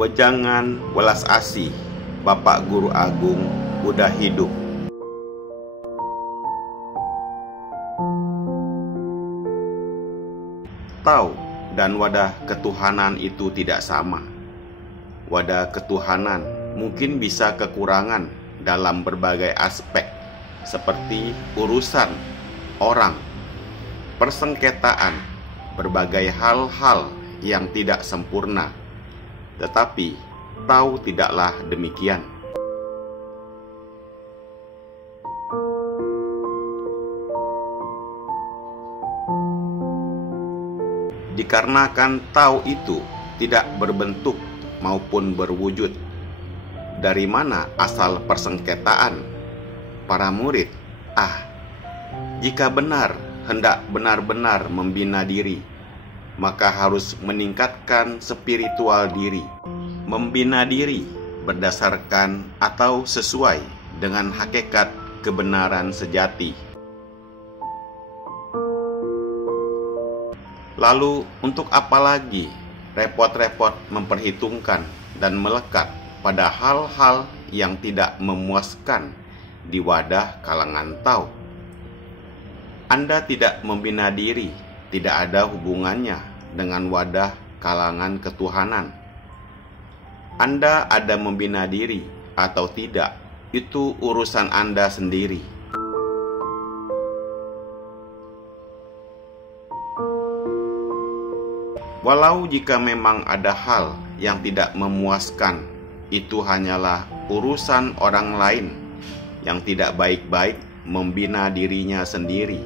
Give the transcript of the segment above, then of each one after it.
Wejangan welas asih Bapak Guru Agung udah hidup. Tahu dan wadah ketuhanan itu tidak sama. Wadah ketuhanan mungkin bisa kekurangan dalam berbagai aspek, seperti urusan orang, persengketaan, berbagai hal-hal yang tidak sempurna. Tetapi tahu tidaklah demikian. Dikarenakan tahu itu tidak berbentuk maupun berwujud. Dari mana asal persengketaan? Para murid, jika benar hendak benar-benar membina diri, maka harus meningkatkan spiritual diri. Membina diri berdasarkan atau sesuai dengan hakikat kebenaran sejati. Lalu untuk apa lagi repot-repot memperhitungkan dan melekat pada hal-hal yang tidak memuaskan di wadah kalangan tahu? Anda tidak membina diri, tidak ada hubungannya dengan wadah kalangan ketuhanan. Anda ada membina diri atau tidak, itu urusan Anda sendiri. Walau jika memang ada hal yang tidak memuaskan, itu hanyalah urusan orang lain yang tidak baik-baik membina dirinya sendiri.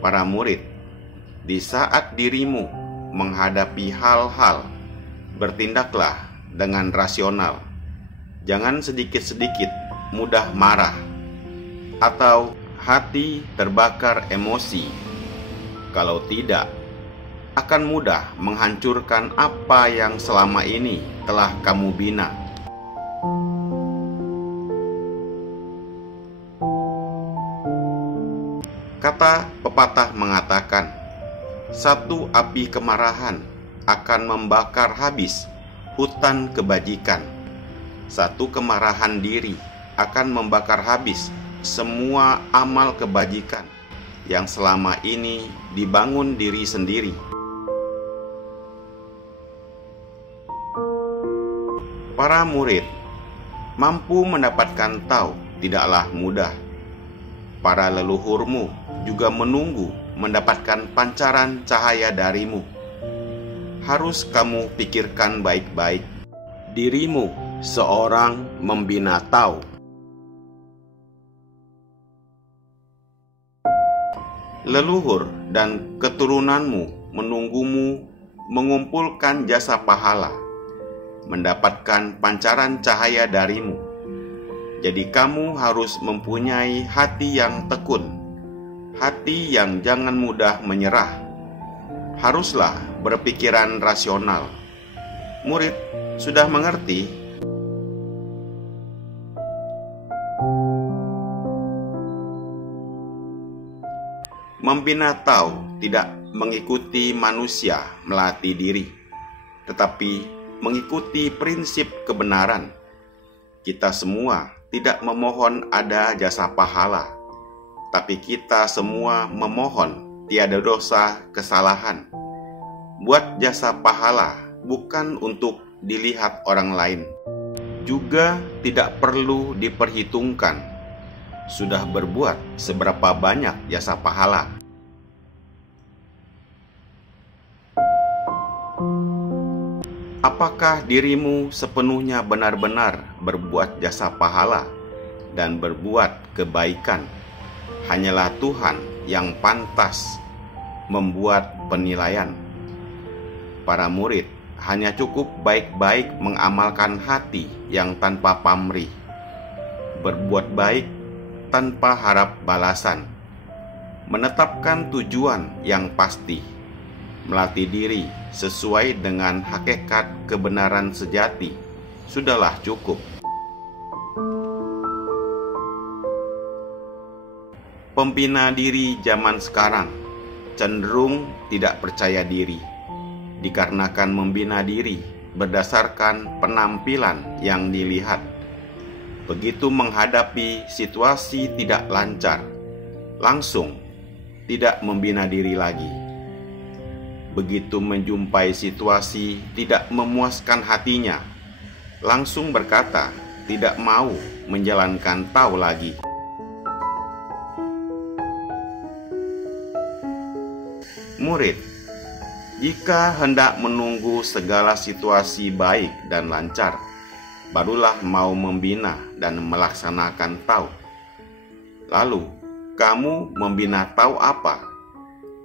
Para murid, di saat dirimu menghadapi hal-hal, bertindaklah dengan rasional. Jangan sedikit-sedikit mudah marah atau hati terbakar emosi. Kalau tidak, akan mudah menghancurkan apa yang selama ini telah kamu bina. Kata pepatah mengatakan, satu api kemarahan akan membakar habis hutan kebajikan. Satu kemarahan diri akan membakar habis semua amal kebajikan yang selama ini dibangun diri sendiri. Para murid, mampu mendapatkan tahu tidaklah mudah. Para leluhurmu juga menunggu mendapatkan pancaran cahaya darimu. Harus kamu pikirkan baik-baik. Dirimu seorang membina tahu. Leluhur dan keturunanmu menunggumu mengumpulkan jasa pahala, mendapatkan pancaran cahaya darimu. Jadi kamu harus mempunyai hati yang tekun, hati yang jangan mudah menyerah. Haruslah berpikiran rasional. Murid sudah mengerti? Membina tahu tidak mengikuti manusia melatih diri, tetapi mengikuti prinsip kebenaran. Kita semua tidak memohon ada jasa pahala, tapi kita semua memohon tiada dosa kesalahan. Buat jasa pahala bukan untuk dilihat orang lain. Juga tidak perlu diperhitungkan sudah berbuat seberapa banyak jasa pahala. Apakah dirimu sepenuhnya benar-benar berbuat jasa pahala dan berbuat kebaikan? Hanyalah Tuhan yang pantas membuat penilaian. Para murid hanya cukup baik-baik mengamalkan hati yang tanpa pamrih, berbuat baik tanpa harap balasan, menetapkan tujuan yang pasti, melatih diri sesuai dengan hakikat kebenaran sejati, sudahlah cukup. Pembina diri zaman sekarang cenderung tidak percaya diri, dikarenakan membina diri berdasarkan penampilan yang dilihat. Begitu menghadapi situasi tidak lancar, langsung tidak membina diri lagi. Begitu menjumpai situasi tidak memuaskan hatinya, langsung berkata tidak mau menjalankan Tao lagi. Murid, jika hendak menunggu segala situasi baik dan lancar, barulah mau membina dan melaksanakan Tao. Lalu, kamu membina Tao apa?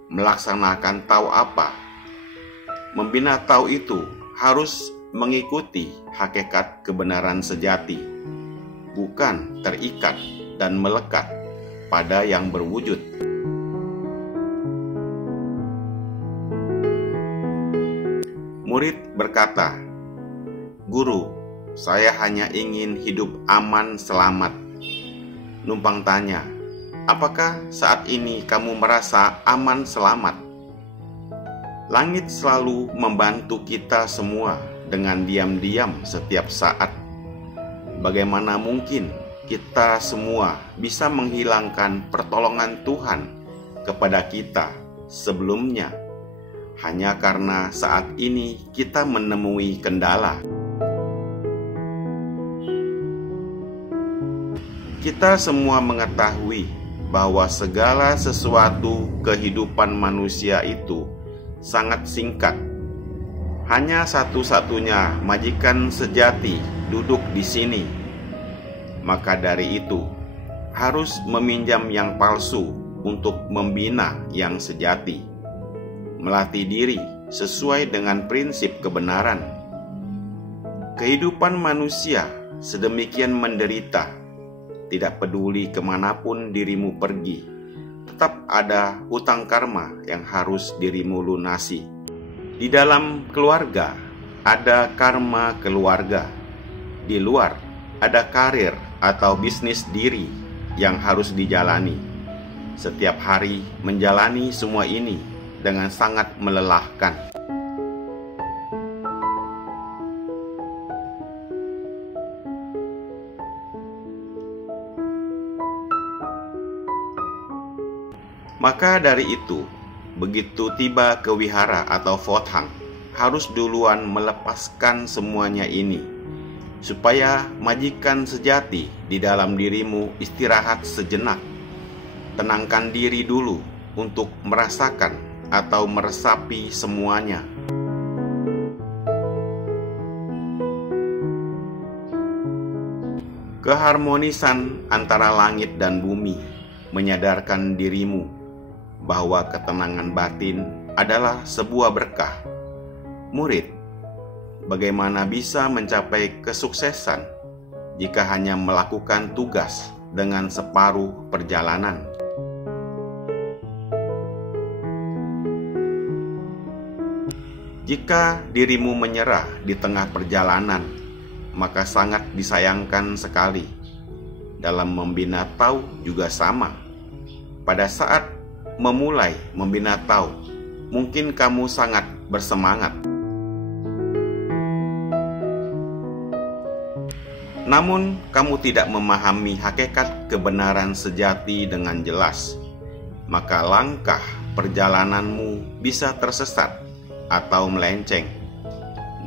Melaksanakan Tao apa? Membina Tao itu harus mengikuti hakikat kebenaran sejati, bukan terikat dan melekat pada yang berwujud. Murid berkata, "Guru, saya hanya ingin hidup aman selamat." Numpang tanya, "Apakah saat ini kamu merasa aman selamat?" Langit selalu membantu kita semua dengan diam-diam setiap saat. Bagaimana mungkin kita semua bisa menghilangkan pertolongan Tuhan kepada kita sebelumnya, hanya karena saat ini kita menemui kendala? Kita semua mengetahui bahwa segala sesuatu kehidupan manusia itu sangat singkat. Hanya satu-satunya majikan sejati duduk di sini. Maka dari itu, harus meminjam yang palsu untuk membina yang sejati. Melatih diri sesuai dengan prinsip kebenaran. Kehidupan manusia sedemikian menderita, tidak peduli kemanapun dirimu pergi, tetap ada hutang karma yang harus dirimu lunasi. Di dalam keluarga ada karma keluarga. Di luar ada karir atau bisnis diri yang harus dijalani. Setiap hari menjalani semua ini dengan sangat melelahkan. Maka dari itu, begitu tiba ke wihara atau fothang, harus duluan melepaskan semuanya ini, supaya majikan sejati di dalam dirimu istirahat sejenak. Tenangkan diri dulu untuk merasakan atau meresapi semuanya. Keharmonisan antara langit dan bumi menyadarkan dirimu bahwa ketenangan batin adalah sebuah berkah. Murid, bagaimana bisa mencapai kesuksesan jika hanya melakukan tugas dengan separuh perjalanan? Jika dirimu menyerah di tengah perjalanan, maka sangat disayangkan sekali. Dalam membina Tao juga sama. Pada saat memulai membina Tao, mungkin kamu sangat bersemangat. Namun, kamu tidak memahami hakikat kebenaran sejati dengan jelas. Maka langkah perjalananmu bisa tersesat atau melenceng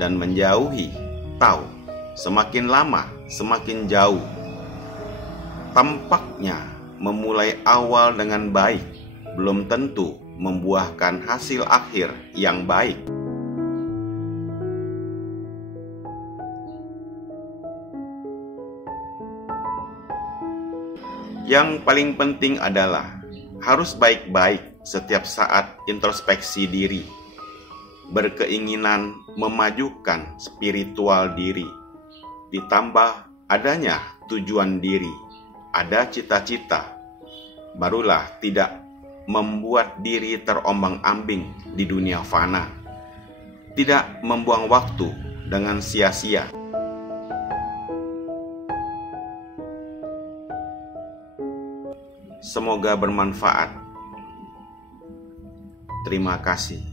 dan menjauhi Tao. Semakin lama, semakin jauh. Tampaknya memulai awal dengan baik belum tentu membuahkan hasil akhir yang baik. Yang paling penting adalah harus baik-baik setiap saat introspeksi diri, berkeinginan memajukan spiritual diri, ditambah adanya tujuan diri, ada cita-cita, barulah tidak membuat diri terombang-ambing di dunia fana, tidak membuang waktu dengan sia-sia. Semoga bermanfaat. Terima kasih.